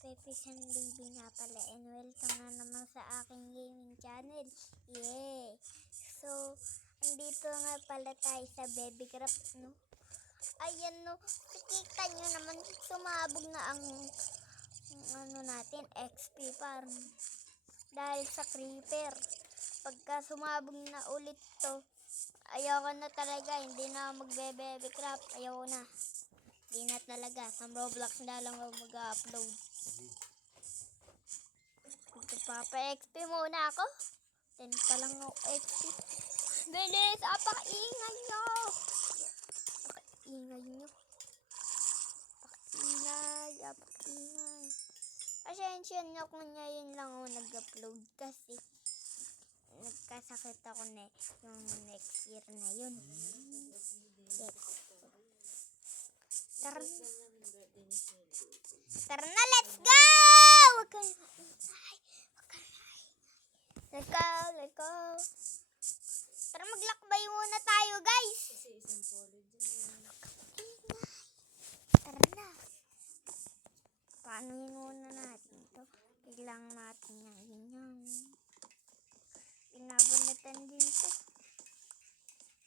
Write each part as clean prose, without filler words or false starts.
Pepis and Baby nga pala, and welcome na naman sa aking gaming channel. Yay! So, andito nga pala tayo sa Baby Craft, no? Ayan, no, nakikita nyo naman, sumabog na ang ano natin, XP farm. Dahil sa creeper. Pagka sumabog na ulit to, ayoko na talaga, hindi na magbe-Baby Craft, ayoko na. Hindi na talaga, sa Roblox na lang ako mag-upload. Magpapa-XP muna ako. 10 pa lang ako XP. Bilis! Apaka-ingay nyo! Apaka-ingay nyo. Apaka-ingay. Asensya nyo kung ngayon lang ako nag-upload kasi nagkasakit ako na yung next year na yun. Yes. Tara na, let's go! Wag kayo maingay. Let's go. Tara, maglakbay muna tayo, guys. Tara na. Paano yun muna natin to? Kailangan natin yung pinabalitan din to.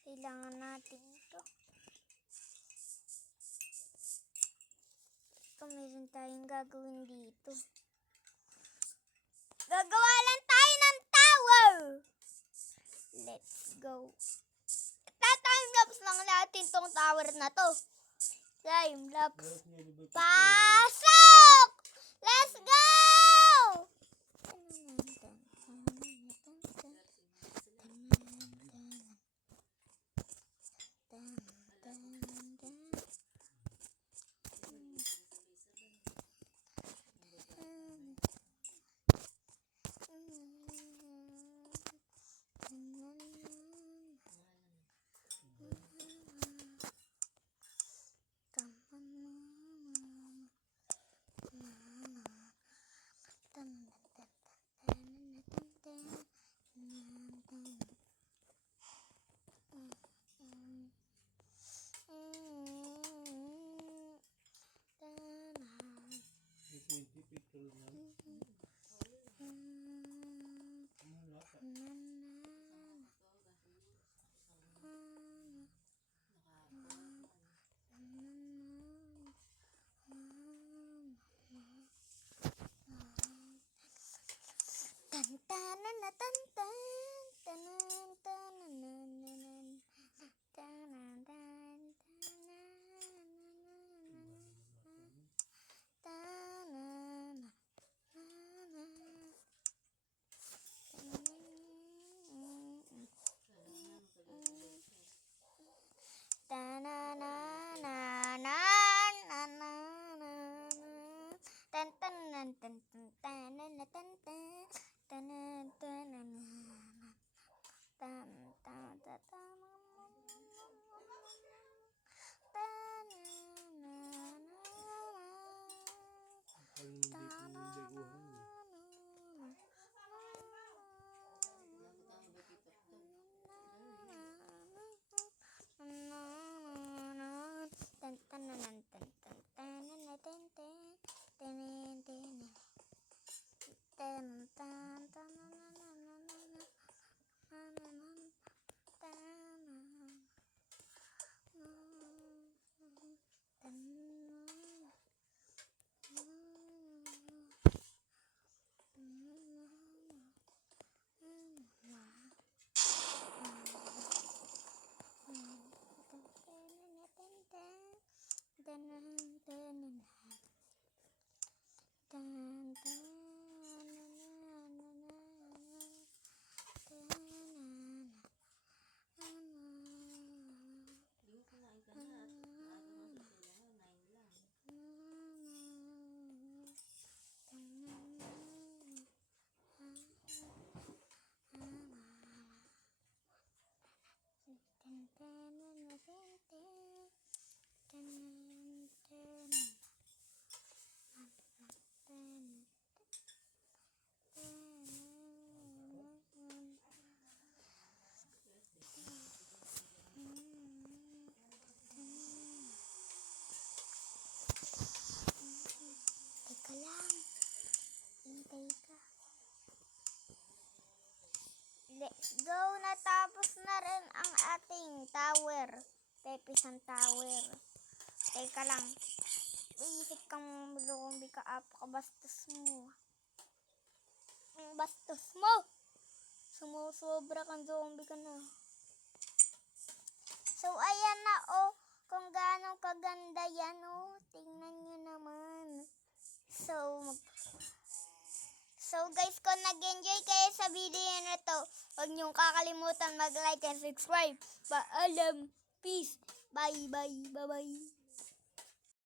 Kailangan natin to. Meron tayong gagawin dito. Gagawa lang tayo ng tower! Let's go. Time-lapse lang natin tong tower na to. Time-lapse. Pasok! Let's go! Let's go! Natapos na rin ang ating tower. Pepisan Tower. Teka lang. Iisip kang zombie ka up. Kabastos mo. Ang bastos mo! Sumusobra kang zombie ka na. So, ayan na kung gaano kaganda yan Tingnan nyo naman. So guys, kung nag-enjoy kayo sa video na to, huwag niyong kakalimutan mag-like and subscribe. Paalam. Peace. Bye bye. Bye bye.